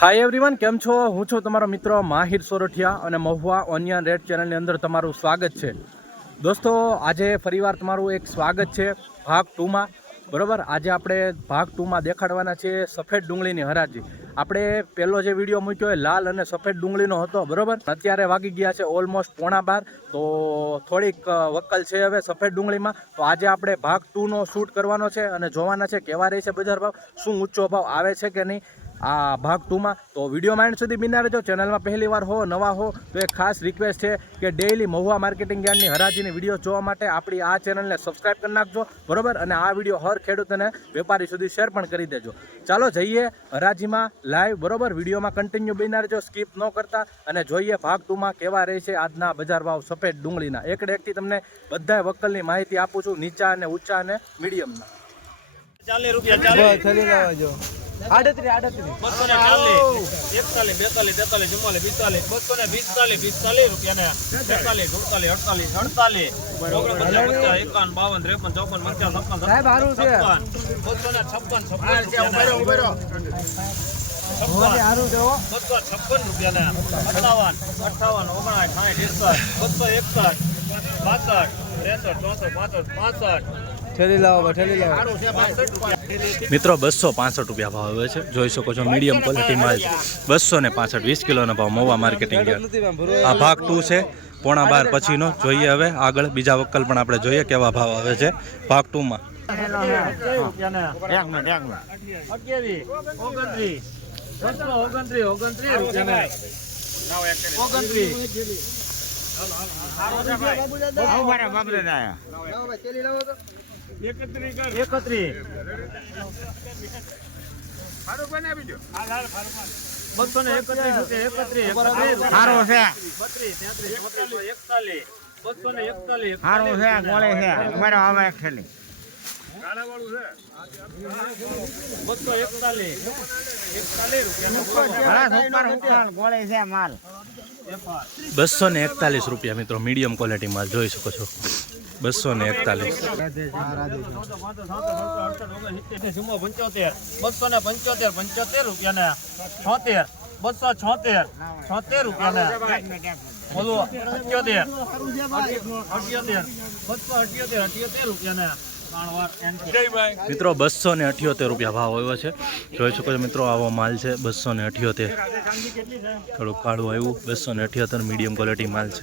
Hi everyone, કેમ છો? હું છું તમારો મિત્ર માહિર સોરઠિયા અને મહુવા ઓનિયન રેડ ચેનલની અંદર તમારું સ્વાગત છે. દોસ્તો, આજે ફરીવાર તમારું એક સ્વાગત છે ભાગ 2માં. બરાબર, આજે આપણે ભાગ 2માં દેખાડવાના છે સફેદ ડુંગળીની હરાજી. આપણે પહેલો જે વિડીયો મૂક્યો એ લાલ અને સફેદ ડુંગળીનો હતો. બરાબર, અત્યારે વાગી ગયા છે ઓલમોસ્ટ 11:15, તો થોડીક વક્કલ છે હવે સફેદ ડુંગળીમાં. તો આજે આપણે ભાગ 2નો શૂટ કરવાનો છે અને જોવાના છે કેવા રહે છે બજાર ભાવ, શું ઊંચો ભાવ આવે છે કે નહીં આ ભાગ 2માં. તો વિડીયોમાં એન્ડ સુધી બિના રહેજો. ચેનલમાં પહેલી વાર હો, નવા હો તો એક ખાસ રિક્વેસ્ટ છે કે ડેઇલી મહુવા માર્કેટિંગ યાર્ડની હરાજીની વિડીયો જોવા માટે આપણી આ ચેનલને સબસ્ક્રાઈબ કરી નાખજો. બરોબર, અને આ વિડીયો હર ખેડૂત અને વેપારી સુધી શેર પણ કરી દેજો. ચાલો જઈએ હરાજીમાં લાઈવ. બરોબર, વિડીયોમાં કન્ટિન્યુ બિના રહેજો, સ્કીપ ન કરતા, અને જોઈએ ભાગ 2માં કેવા રહે છે આજના બજાર ભાવ સફેદ ડુંગળીના. એકથી તમને બધા વક્કલની માહિતી આપું છું, નીચા અને ઊંચા અને મીડિયમના. 40 રૂપિયા ચાલે. 38 મિત્રો 265 રૂપિયા ભાવ આવે છે. જોઈ શકો છો મીડિયમ ક્વોલિટી માલ 265, 20 કિલોનો ભાવ મહુવા માર્કેટિંગ યાર્ડ. આ ભાગ 2 છે 11:15 પછીનો. જોઈએ હવે આગળ બીજા વક્કલ પણ આપણે જોઈએ કેવા ભાવ આવે છે ભાગ 2માં. ₹241 મિત્રો, મીડિયમ ક્વોલિટી માલ જોઈ શકો છો. 241. 75 રૂપિયા 76 રૂપિયા બોલો. 78 રૂપિયા મિત્રો 278 રૂપિયા ભાવ આવ્યો છે. જોઈ શકો છો મિત્રો, આવો માલ છે 278. થોડુંક કાળું આવ્યું. 278 મીડિયમ ક્વોલિટી માલ છે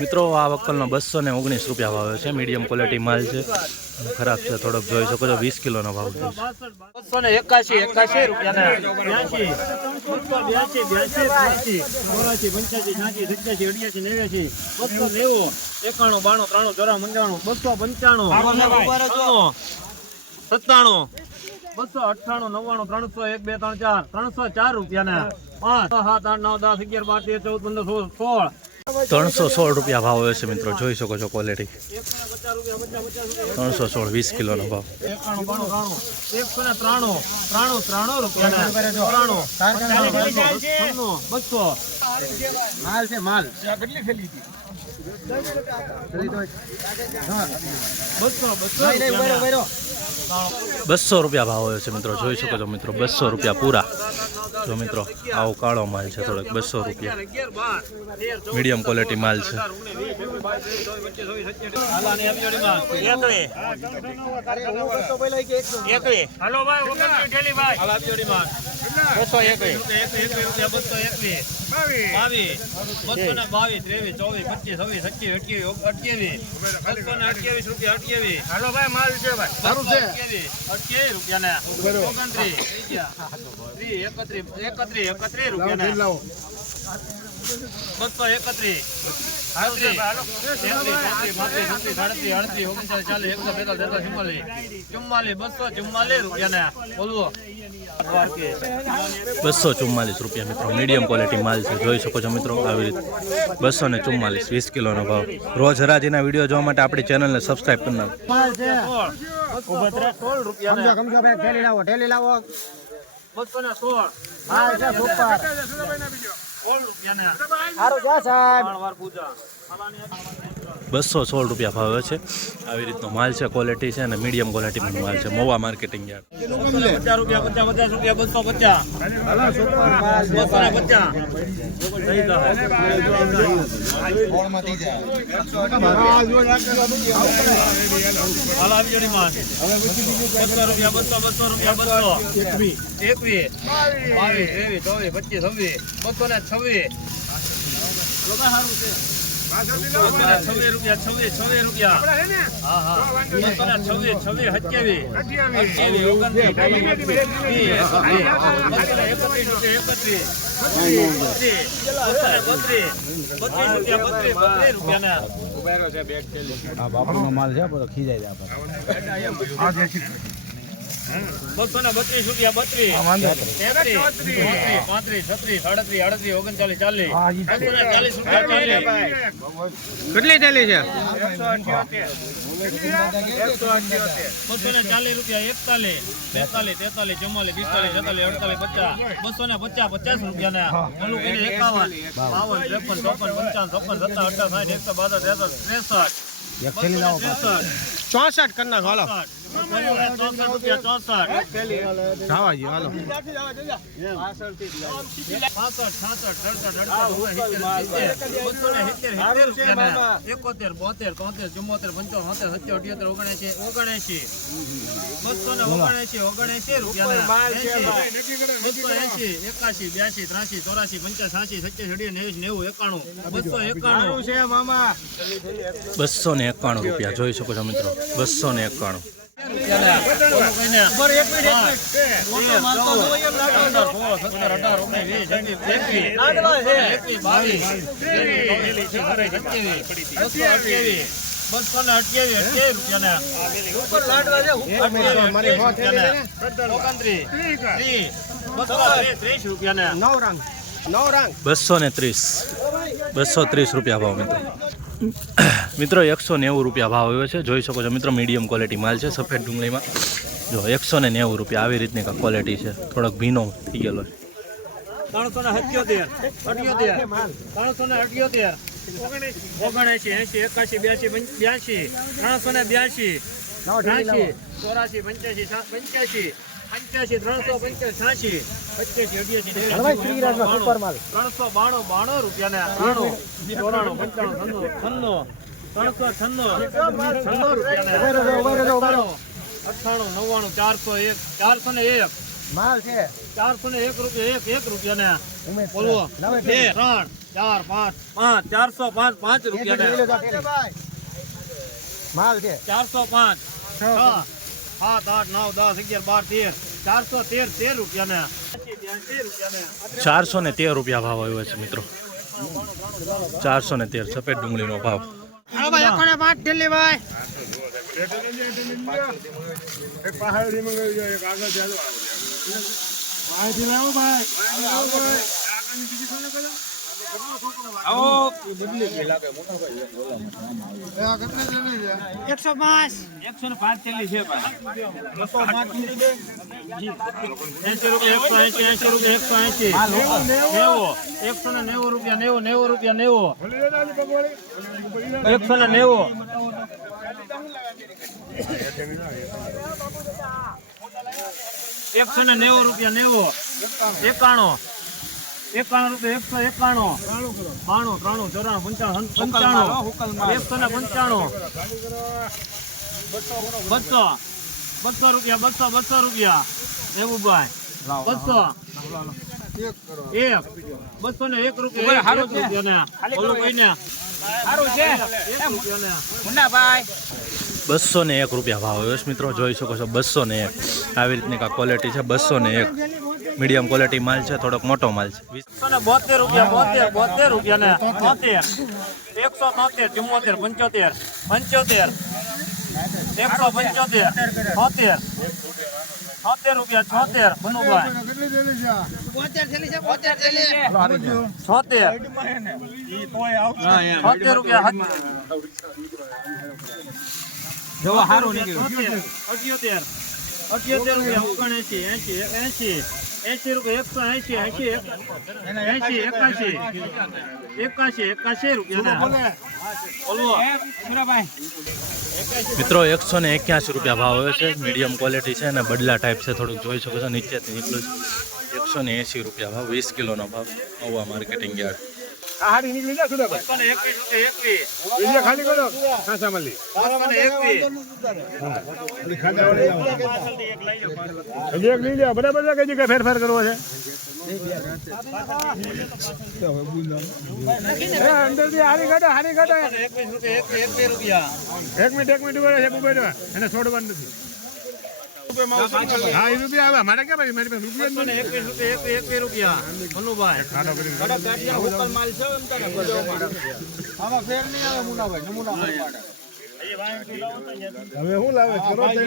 મિત્રો. આ વક્કલનો 219 રૂપિયા ભાવ છે. મીડિયમ ક્વોલિટી માલ છે, ખરાબ છે થોડોક. જોઈ શકો છો 20 કિલોનો ભાવ છે. 281 રૂપિયા 82 304 રૂપિયા 5 7 8 9 10 11 12 13 14 15 16 316 રૂપિયા ભાવ આવે છે મિત્રો. જોઈ શકો છો ક્વોલિટી 316, 20 કિલોનો ભાવ. 193 રૂપિયા માલ છે. માલ કેટલી થેલી હતી? 200 રૂપિયા ભાવ આવે છે મિત્રો. જોઈ શકો છો મિત્રો, 200 રૂપિયા પૂરા. જો મિત્રો, આવો કાળો માલ છે થોડોક. 200 રૂપિયા મીડિયમ ક્વોલિટી માલ છે. ₹244 મિત્રો, મીડિયમ ક્વોલિટી માલ છે. જોઈ શકો છો મિત્રો, આવી રીતે 244, 20 કિલોનો ભાવ. રોજ હરાજીના વિડીયો જોવા માટે આપણી ચેનલને સબસ્ક્રાઈબ કરી નાખો. 16 રૂપિયા 216 માલ છે સુપર. 16 રૂપિયા ને સારું જા સાહેબ. 216 રૂપિયા ભાવે છે. આવી રીતનો માલ છે, ક્વોલિટી છે અને મીડિયમ ક્વોલિટીનો માલ છે. Mahuva marketing yard. 50 રૂપિયા 50 રૂપિયા 250 હાલ આવી જોડી માં 200 રૂપિયા 200 રૂપિયા 21 22 23 24 25 26 226 રૂપિયા 26 રૂપિયા હા હા 226 27 માલ છે, ખીજાઈ જાય. 232 રૂપિયા 32 33 35 36 37 38 39 40 કેટલી ચાલી છે? 240 રૂપિયા 41 42 43 44 45 46 47 50 50 ચોસઠ કરી નાખો, હાલો. 64 રૂપિયા 64 જાવાજી, હાલો. 291 રૂપિયા જોઈ શકો છો મિત્રો. 291. ₹230 રૂપિયા ભાવ મિત્રો. મિત્રો 190 રૂપિયા ભાવ આવ્યો છે, જોઈ શકો છો મિત્રો. મીડિયમ ક્વોલિટી માલ છે, સફેદ ડુંગળીમાં. જો 190 રૂપિયા આવી રીતની ક્વોલિટી છે. થોડોક ભીનો થઈ ગયેલો છે. 378 378 79 80 81 82 382 83 84 85 385 392 રૂપિયા 401 માલ છે 401 રૂપિયા 1 રૂપિયા ને બોલો 2 3 4 5 405 5 રૂપિયા માલ છે 405 6 7 8 9 10 11 12 13 413 રૂપિયા ને 413 રૂપિયા ભાવ આવ્યો છે મિત્રો. 413 સફેદ ડુંગળીનો ભાવ. ₹201 રૂપિયા ભાવ આવ્યો છે મિત્રો. જોઈ શકો છો 201 આવી રીતની ક્વોલિટી છે. 201 મીડિયમ ક્વોલિટી માલ છે, થોડોક મોટો માલ છે. 72 રૂપિયા ને 73 173 74 75 175 70 રૂપિયા 76 બનુભાઈ 70 રૂપિયા જો સારું નીકળ્યું 78 રૂપિયા 79 80 80 80 80 રૂપિયા 180 81 રૂપિયા બોલવો મિત્રો 181 રૂપિયા ભાવ આવે છે. મીડિયમ ક્વોલિટી છે અને બદલા ટાઈપ છે, થોડુંક જોઈ શકો છો નીચેથી નીકળ્યું છે. 180 રૂપિયા ભાવ, 20 કિલોનો ભાવ, આવા માર્કેટિંગ યાર્ડ. હારી નીકળી જા સુધાભાઈ. 21 વિડિયો ખાલી કરો ખાસા મળી. 21 હજી એક લઈ લે બરાબર છે કે ફેરફાર કરવો છે. અંદરથી હારી કાઢો 21 રૂપિયા એક મિનિટ ઉભા રહે ઉભા રહે એને છોડવાનું નથી. હા એ રૂપિયા આવે મારે કે ભાઈ મારી પાસે રૂપિયા જ નથી. 21 રૂપિયા મનુભાઈ ખાડો કરીને આમાં ફેર નહીં આવે મુનાભાઈ નમૂના પાડે હવે હું લાવે કરો તે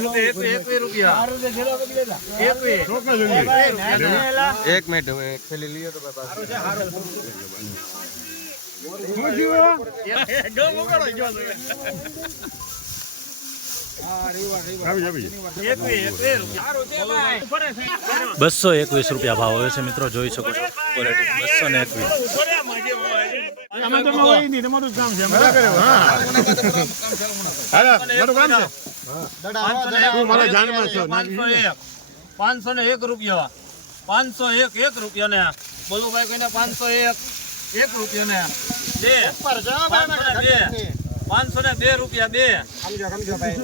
21 રૂપિયા 21 ચોક્કસ જોઈએ. એક મિનિટ હવે થેલી લઈએ તો શું થયું? આવી 221 રૂપિયા ભાવ આવે છે મિત્રો, જોઈ શકો છો ક્વોલિટી. 221. આમાં તમે હોય નહીં તમારું જ કામ છે. બરાબર હા હાલો મારું કામ છે. તું મારા જાનમાં છો. 501 રૂપિયા 501 રૂપિયા ને બોલો ભાઈ કોઈને 501 રૂપિયા ને 502 રૂપિયા 2 સમજો ભાઈ.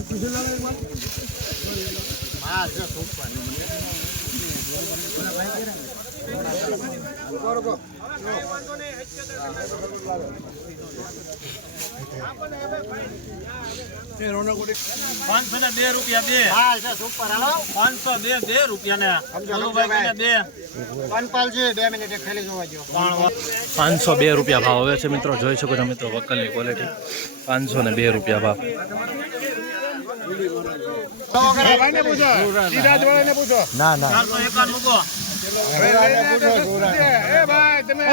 પાંચસો ને 2 રૂપિયા 2 રૂપિયા ને બોલો ભાઈ કોઈને 2 વનપાલજી 2 મિનિટ એક થેલી જોવા જો. 502 રૂપિયા ભાવ આવે છે મિત્રો, જોઈ શકો છો મિત્રો વકલની ક્વોલિટી. 502 રૂપિયા ભાવ. ભાઈને પૂછો સીધા જોઈને પૂછો. ના ના 451 મૂકો એ ભાઈ તમે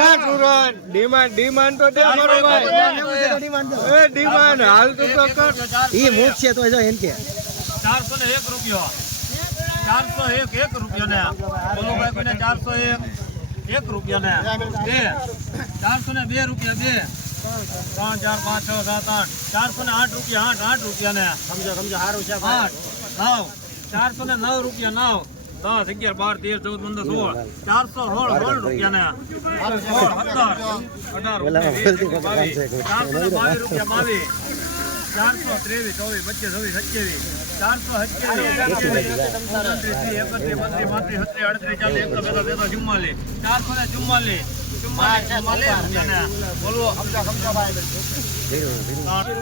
ડિમાન્ડ તો દે મારો ભાઈ એ ડિમાન્ડ હાલ તો કર ઈ મૂકશે તો જો એમ કે 401 રૂપિયા 401 રૂપિયા ને બોલો ભાઈ કોઈને 401 રૂપિયા ને 402 રૂપિયા 2 3 4 5 6 7 8 408 રૂપિયા 8 રૂપિયા ને સમજો સારું છે 8 9 409 રૂપિયા 9 10 11 12 13 14 15 16 416 રૂપિયા ને 18 રૂપિયા 22 423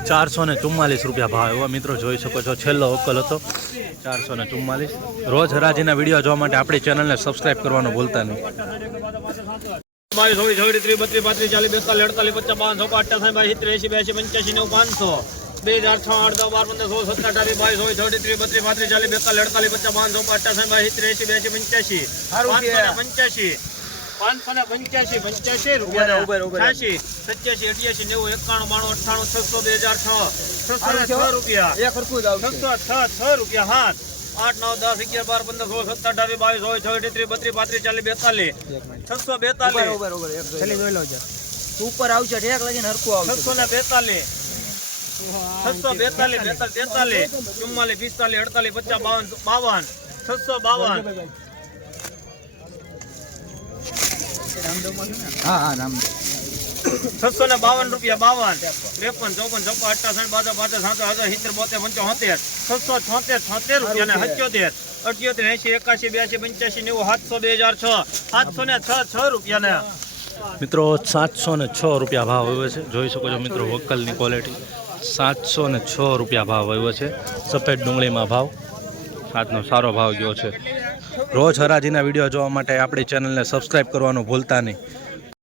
444 રૂપિયા ભાવ એવા મિત્રો, જોઈ શકો છો. છેલ્લો વકલ હતો 444. રોજ હરાજીના વિડીયો જોવા માટે આપણી ચેનલને સબસ્ક્રાઇબ કરવાનું ભૂલતા નહીં. 22 23 32 33 40 45 48 50 55 80 85 90 500 રૂપિયા 87 88 90 91 92 600 રૂપિયા એક હરખું જ આવશે 606 રૂપિયા 8 9 10 11 12 13 17 18 20 23 32 34 40 થેલી જોઈ લો ઉપર આવશે ઠેક લગીને હરખું આવશે 642 642 43 44 45 48 52 હા હા રામ 652 રૂપિયા 52 53 54 55 58 70 75 રૂપિયા ને 77 78 80 81 82 રૂપિયા ને મિત્રો 706 રૂપિયા ભાવ આવ્યો છે, જોઈ શકો છો મિત્રો વકલની ક્વોલિટી. 706 રૂપિયા ભાવ આવ્યો છે. સફેદ ડુંગળીમાં ભાવ આજનો સારો ભાવ ગયો છે. રોજ હરાજીના વિડીયો જોવા માટે આપણી ચેનલને સબસ્ક્રાઈબ કરવાનું ભૂલતા નહીં.